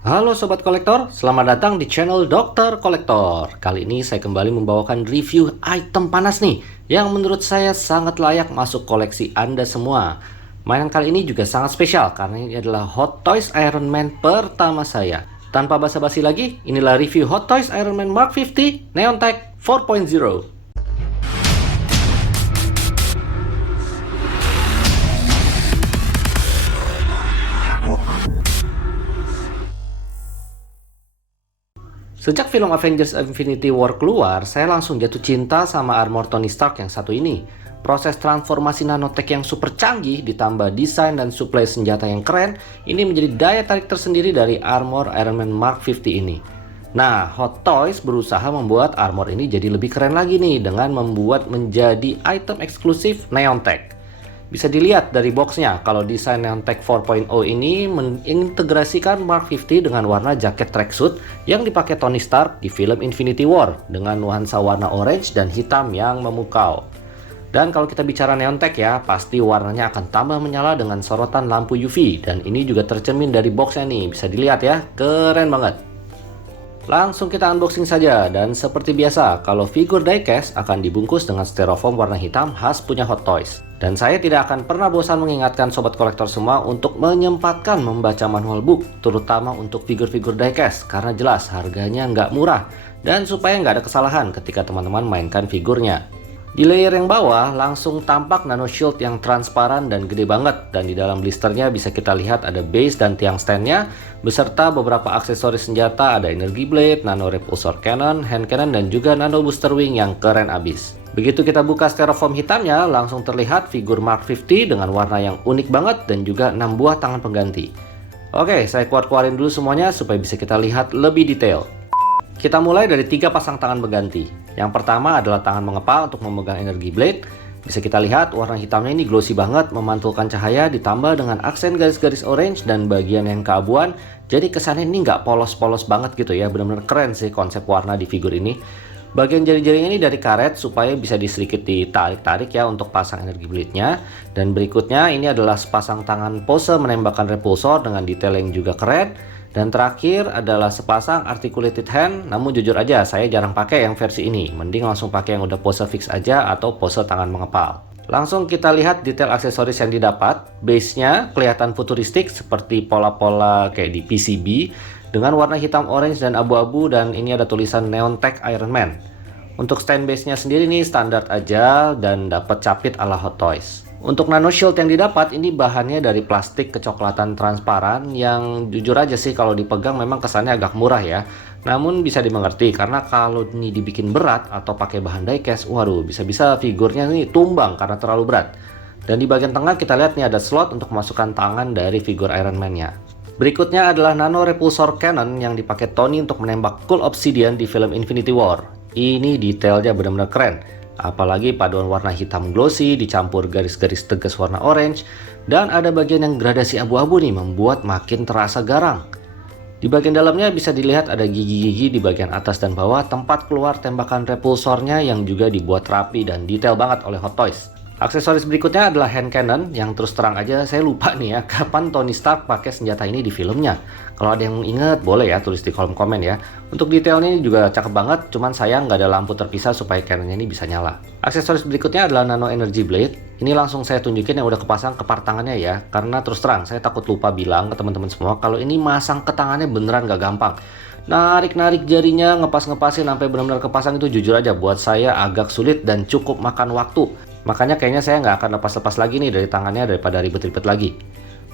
Halo Sobat Kolektor, selamat datang di channel Dokter Kolektor. Kali ini saya kembali membawakan review item panas nih, yang menurut saya sangat layak masuk koleksi Anda semua. Mainan kali ini juga sangat spesial, karena ini adalah Hot Toys Iron Man pertama saya. Tanpa basa-basi lagi, inilah review Hot Toys Iron Man Mark 50 Neontech 4.0. Sejak film Avengers Infinity War keluar, saya langsung jatuh cinta sama armor Tony Stark yang satu ini. Proses transformasi nanotech yang super canggih ditambah desain dan suplai senjata yang keren, ini menjadi daya tarik tersendiri dari armor Iron Man Mark 50 ini. Nah, Hot Toys berusaha membuat armor ini jadi lebih keren lagi nih dengan membuat menjadi item eksklusif Neontech. Bisa dilihat dari boxnya kalau desain Neontech 4.0 ini mengintegrasikan Mark 50 dengan warna jaket tracksuit yang dipakai Tony Stark di film Infinity War dengan nuansa warna orange dan hitam yang memukau. Dan kalau kita bicara Neontech ya, pasti warnanya akan tambah menyala dengan sorotan lampu UV, dan ini juga tercermin dari boxnya nih, bisa dilihat ya, keren banget. Langsung kita unboxing saja, dan seperti biasa, kalau figur diecast akan dibungkus dengan styrofoam warna hitam khas punya Hot Toys. Dan saya tidak akan pernah bosan mengingatkan sobat kolektor semua untuk menyempatkan membaca manual book, terutama untuk figur-figur diecast, karena jelas harganya nggak murah, dan supaya nggak ada kesalahan ketika teman-teman mainkan figurnya. Di layer yang bawah langsung tampak nano shield yang transparan dan gede banget, dan di dalam blisternya bisa kita lihat ada base dan tiang standnya beserta beberapa aksesoris senjata, ada energy blade, nano repulsor cannon, hand cannon, dan juga nano booster wing yang keren abis. Begitu kita buka styrofoam hitamnya, langsung terlihat figur Mark 50 dengan warna yang unik banget dan juga 6 buah tangan pengganti. Oke, saya keluarin dulu semuanya supaya bisa kita lihat lebih detail. Kita mulai dari 3 pasang tangan pengganti. Yang pertama adalah tangan mengepal untuk memegang energy blade. Bisa kita lihat warna hitamnya ini glossy banget, memantulkan cahaya ditambah dengan aksen garis-garis orange dan bagian yang keabuan. Jadi kesannya ini nggak polos-polos banget gitu ya, benar-benar keren sih konsep warna di figur ini. Bagian jari-jarinya ini dari karet supaya bisa sedikit ditarik-tarik ya untuk pasang energy blade-nya. Dan berikutnya ini adalah sepasang tangan pose menembakkan repulsor dengan detail yang juga keren. Dan terakhir adalah sepasang articulated hand, namun jujur aja saya jarang pakai yang versi ini. Mending langsung pakai yang udah pose fix aja atau pose tangan mengepal. Langsung kita lihat detail aksesoris yang didapat. Base-nya kelihatan futuristik seperti pola-pola kayak di PCB dengan warna hitam orange dan abu-abu, dan ini ada tulisan Neontech Iron Man. Untuk stand base-nya sendiri nih standar aja dan dapat capit ala Hot Toys. Untuk nano shield yang didapat ini bahannya dari plastik kecoklatan transparan yang jujur aja sih kalau dipegang memang kesannya agak murah ya. Namun bisa dimengerti karena kalau ini dibikin berat atau pakai bahan diecast, waduh bisa-bisa figurnya nih tumbang karena terlalu berat. Dan di bagian tengah kita lihat nih ada slot untuk memasukkan tangan dari figur Iron Man-nya. Berikutnya adalah nano repulsor cannon yang dipakai Tony untuk menembak Cool Obsidian di film Infinity War. Ini detailnya benar-benar keren. Apalagi paduan warna hitam glossy dicampur garis-garis tegas warna orange, dan ada bagian yang gradasi abu-abu nih membuat makin terasa garang. Di bagian dalamnya bisa dilihat ada gigi-gigi di bagian atas dan bawah tempat keluar tembakan repulsornya yang juga dibuat rapi dan detail banget oleh Hot Toys. Aksesoris berikutnya adalah hand cannon yang terus terang aja saya lupa nih ya kapan Tony Stark pakai senjata ini di filmnya. Kalau ada yang inget boleh ya tulis di kolom komen ya. Untuk detailnya ini juga cakep banget, cuman sayang nggak ada lampu terpisah supaya cannonnya ini bisa nyala. Aksesoris berikutnya adalah nano energy blade. Ini langsung saya tunjukin yang udah kepasang ke part tangannya ya, karena terus terang saya takut lupa bilang ke teman-teman semua kalau ini masang ke tangannya beneran nggak gampang. Narik-narik jarinya, ngepas-ngepasin sampai benar-benar kepasang itu jujur aja buat saya agak sulit dan cukup makan waktu. Makanya kayaknya saya nggak akan lepas-lepas lagi nih dari tangannya daripada ribet-ribet lagi.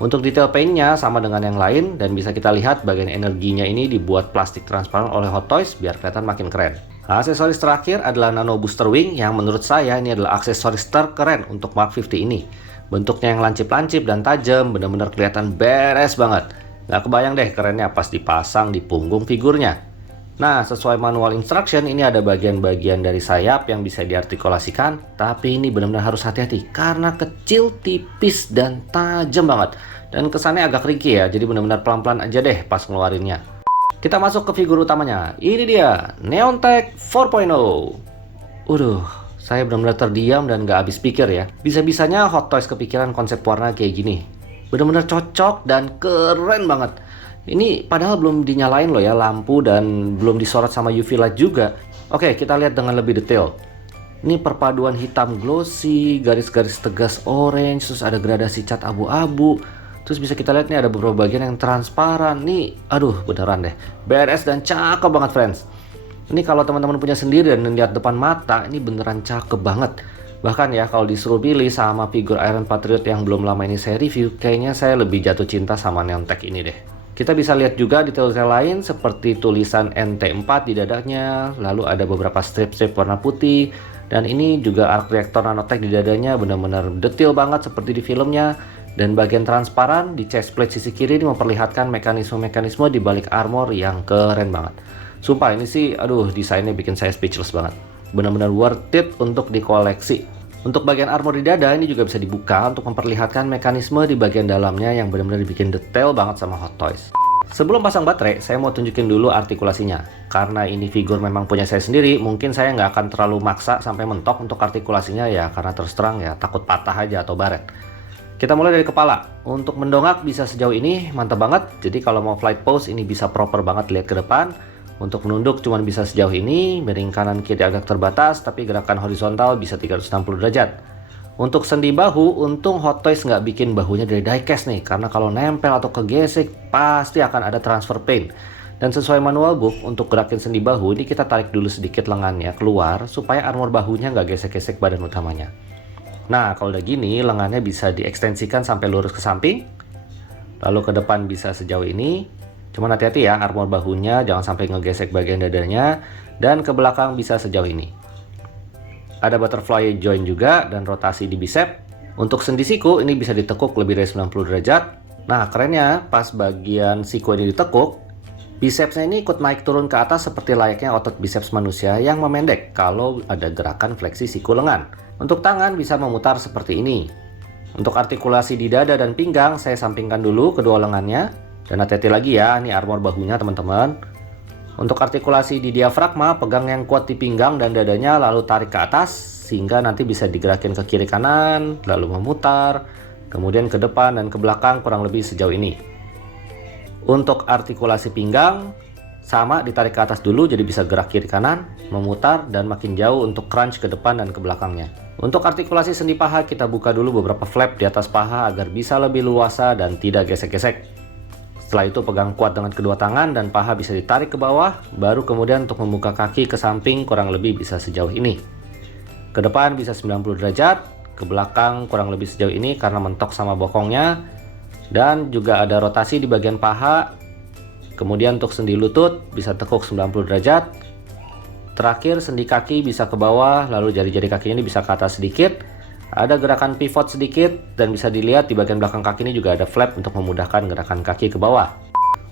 Untuk detail paintnya sama dengan yang lain, dan bisa kita lihat bagian energinya ini dibuat plastik transparan oleh Hot Toys biar kelihatan makin keren. Aksesoris terakhir adalah nano booster wing yang menurut saya ini adalah aksesoris terkeren untuk Mark 50 ini. Bentuknya yang lancip-lancip dan tajam, benar-benar kelihatan beres banget. Nggak kebayang deh kerennya pas dipasang di punggung figurnya. Nah, sesuai manual instruction ini ada bagian-bagian dari sayap yang bisa diartikulasikan, tapi ini benar-benar harus hati-hati karena kecil, tipis, dan tajam banget. Dan kesannya agak ringkih ya, jadi benar-benar pelan-pelan aja deh pas ngeluarinnya. Kita masuk ke figur utamanya. Ini dia, Neontech 4.0. Saya benar-benar terdiam dan gak habis pikir ya. Bisa-bisanya Hot Toys kepikiran konsep warna kayak gini. Benar-benar cocok dan keren banget. Ini padahal belum dinyalain loh ya lampu dan belum disorot sama UV light juga. Oke, kita lihat dengan lebih detail. Ini perpaduan hitam glossy, garis-garis tegas orange, terus ada gradasi cat abu-abu. Terus bisa kita lihat nih ada beberapa bagian yang transparan. Nih, aduh beneran deh. beres dan cakep banget friends. Ini kalau teman-teman punya sendiri dan lihat depan mata, ini beneran cakep banget. Bahkan ya kalau disuruh pilih sama figur Iron Patriot yang belum lama ini saya review, kayaknya saya lebih jatuh cinta sama Neontech ini deh. Kita bisa lihat juga detail-detail lain seperti tulisan NT4 di dadanya, lalu ada beberapa strip-strip warna putih, dan ini juga arc reactor nanotech di dadanya benar-benar detail banget seperti di filmnya. Dan bagian transparan di chest plate sisi kiri ini memperlihatkan mekanisme-mekanisme di balik armor yang keren banget. Sumpah ini sih, aduh desainnya bikin saya speechless banget. Benar-benar worth it untuk dikoleksi. Untuk bagian armor di dada ini juga bisa dibuka untuk memperlihatkan mekanisme di bagian dalamnya yang benar-benar dibikin detail banget sama Hot Toys. Sebelum pasang baterai, saya mau tunjukin dulu artikulasinya. Karena ini figur memang punya saya sendiri, mungkin saya nggak akan terlalu maksa sampai mentok untuk artikulasinya ya, karena terus terang ya takut patah aja atau baret. Kita mulai dari kepala. Untuk mendongak bisa sejauh ini, mantap banget. Jadi kalau mau flight pose ini bisa proper banget lihat ke depan. Untuk menunduk cuma bisa sejauh ini, miring kanan kiri agak terbatas, tapi gerakan horizontal bisa 360 derajat. Untuk sendi bahu, untung Hot Toys nggak bikin bahunya dari diecast nih, karena kalau nempel atau kegesek, pasti akan ada transfer pain. Dan sesuai manual book, untuk gerakin sendi bahu, ini kita tarik dulu sedikit lengannya keluar, supaya armor bahunya nggak gesek-gesek badan utamanya. Nah, kalau udah gini, lengannya bisa diekstensikan sampai lurus ke samping, lalu ke depan bisa sejauh ini. Cuman hati-hati ya, armor bahunya jangan sampai ngegesek bagian dadanya, dan ke belakang bisa sejauh ini. Ada butterfly joint juga dan rotasi di bicep. Untuk sendi siku ini bisa ditekuk lebih dari 90 derajat. Nah, kerennya pas bagian siku ini ditekuk, bicepsnya ini ikut naik turun ke atas seperti layaknya otot biceps manusia yang memendek kalau ada gerakan fleksi siku lengan. Untuk tangan bisa memutar seperti ini. Untuk artikulasi di dada dan pinggang, saya sampingkan dulu kedua lengannya. Dan hati-hati lagi ya, ini armor bahunya teman-teman. Untuk artikulasi di diafragma, pegang yang kuat di pinggang dan dadanya lalu tarik ke atas sehingga nanti bisa digerakin ke kiri kanan, lalu memutar, kemudian ke depan dan ke belakang kurang lebih sejauh ini. Untuk artikulasi pinggang, sama ditarik ke atas dulu jadi bisa gerak kiri kanan, memutar dan makin jauh untuk crunch ke depan dan ke belakangnya. Untuk artikulasi sendi paha kita buka dulu beberapa flap di atas paha agar bisa lebih luasa dan tidak gesek-gesek. Setelah itu pegang kuat dengan kedua tangan dan paha bisa ditarik ke bawah, baru kemudian untuk membuka kaki ke samping kurang lebih bisa sejauh ini. Ke depan bisa 90 derajat, ke belakang kurang lebih sejauh ini karena mentok sama bokongnya. Dan juga ada rotasi di bagian paha. Kemudian untuk sendi lutut bisa tekuk 90 derajat. Terakhir sendi kaki bisa ke bawah, lalu jari-jari kakinya ini bisa ke atas sedikit. Ada gerakan pivot sedikit dan bisa dilihat di bagian belakang kaki ini juga ada flap untuk memudahkan gerakan kaki ke bawah.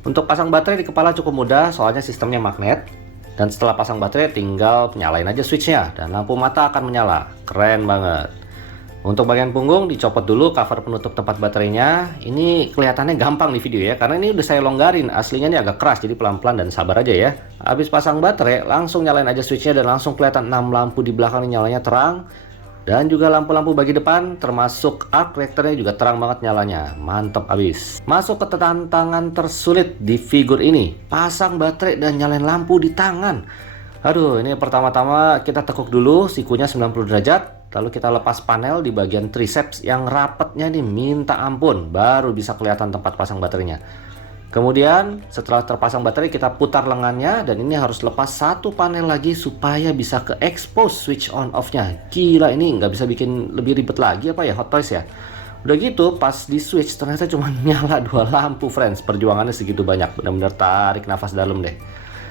Untuk pasang baterai di kepala cukup mudah soalnya sistemnya magnet. Dan setelah pasang baterai tinggal nyalain aja switchnya dan lampu mata akan menyala. Keren banget. Untuk bagian punggung dicopot dulu cover penutup tempat baterainya. Ini kelihatannya gampang di video ya, karena ini udah saya longgarin. Aslinya ini agak keras jadi pelan-pelan dan sabar aja ya. Habis pasang baterai langsung nyalain aja switchnya dan langsung kelihatan 6 lampu di belakang ini nyalanya terang. Dan juga lampu-lampu bagi depan termasuk arc reactornya juga terang banget nyalanya. Mantap abis. Masuk ke tantangan tersulit di figur ini. Pasang baterai dan nyalain lampu di tangan. Aduh, ini pertama-tama kita tekuk dulu sikunya 90 derajat. Lalu kita lepas panel di bagian triceps yang rapetnya nih minta ampun. Baru bisa kelihatan tempat pasang baterainya. Kemudian setelah terpasang baterai kita putar lengannya dan ini harus lepas satu panel lagi supaya bisa ke expose switch on off-nya. Gila, ini nggak bisa bikin lebih ribet lagi apa ya Hot Toys ya. Udah gitu pas di switch ternyata cuma nyala 2 lampu friends. Perjuangannya segitu banyak, benar-benar tarik nafas dalam deh.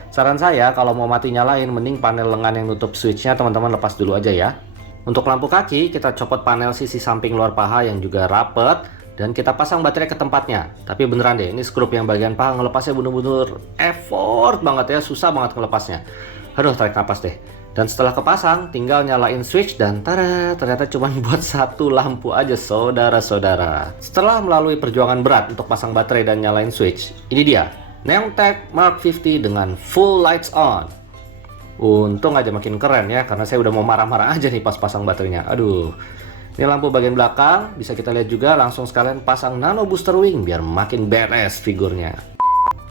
Saran saya kalau mau mati nyalain mending panel lengan yang nutup switchnya teman-teman lepas dulu aja ya. Untuk lampu kaki kita copot panel sisi samping luar paha yang juga rapet. Dan kita pasang baterai ke tempatnya. Tapi beneran deh, ini skrup yang bagian paha ngelepasnya bener-bener effort banget ya. Susah banget ngelepasnya. Aduh, tarik napas deh. Dan setelah kepasang, tinggal nyalain switch dan tada, ternyata cuma buat satu lampu aja saudara-saudara. Setelah melalui perjuangan berat untuk pasang baterai dan nyalain switch, ini dia Neontech Mark 50 dengan full lights on. Untung aja makin keren ya, karena saya udah mau marah-marah aja nih pas pasang baterainya. Aduh. Ini lampu bagian belakang, bisa kita lihat juga langsung sekalian pasang nano booster wing biar makin beres figurnya.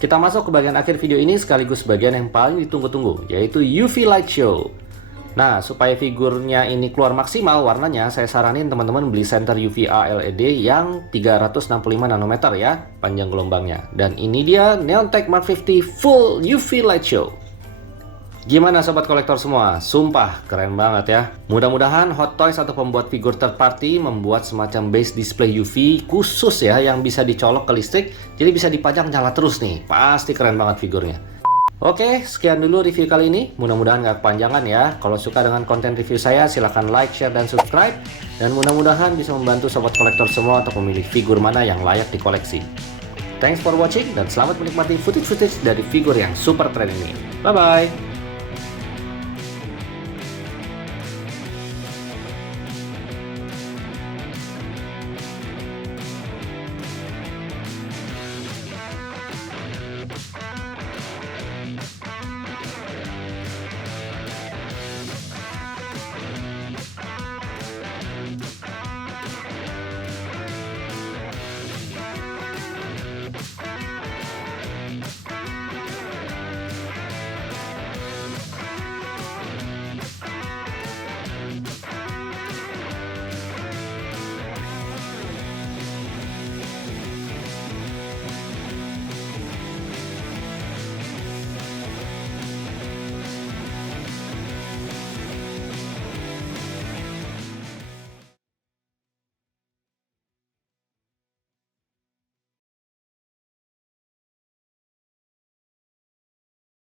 Kita masuk ke bagian akhir video ini sekaligus bagian yang paling ditunggu-tunggu, yaitu UV Light Show. Nah, supaya figurnya ini keluar maksimal warnanya, saya saranin teman-teman beli senter UVA LED yang 365 nanometer ya, panjang gelombangnya. Dan ini dia Neontech Mark 50 Full UV Light Show. Gimana sobat kolektor semua? Sumpah keren banget ya. Mudah-mudahan Hot Toys atau pembuat figur third party membuat semacam base display UV khusus ya, yang bisa dicolok ke listrik, jadi bisa dipajang nyala terus nih. Pasti keren banget figurnya. Oke, sekian dulu review kali ini. Mudah-mudahan nggak kepanjangan ya. Kalau suka dengan konten review saya, silahkan like, share, dan subscribe. Dan mudah-mudahan bisa membantu sobat kolektor semua untuk memilih figur mana yang layak dikoleksi. Thanks for watching dan selamat menikmati footage-footage dari figur yang super keren ini. Bye-bye!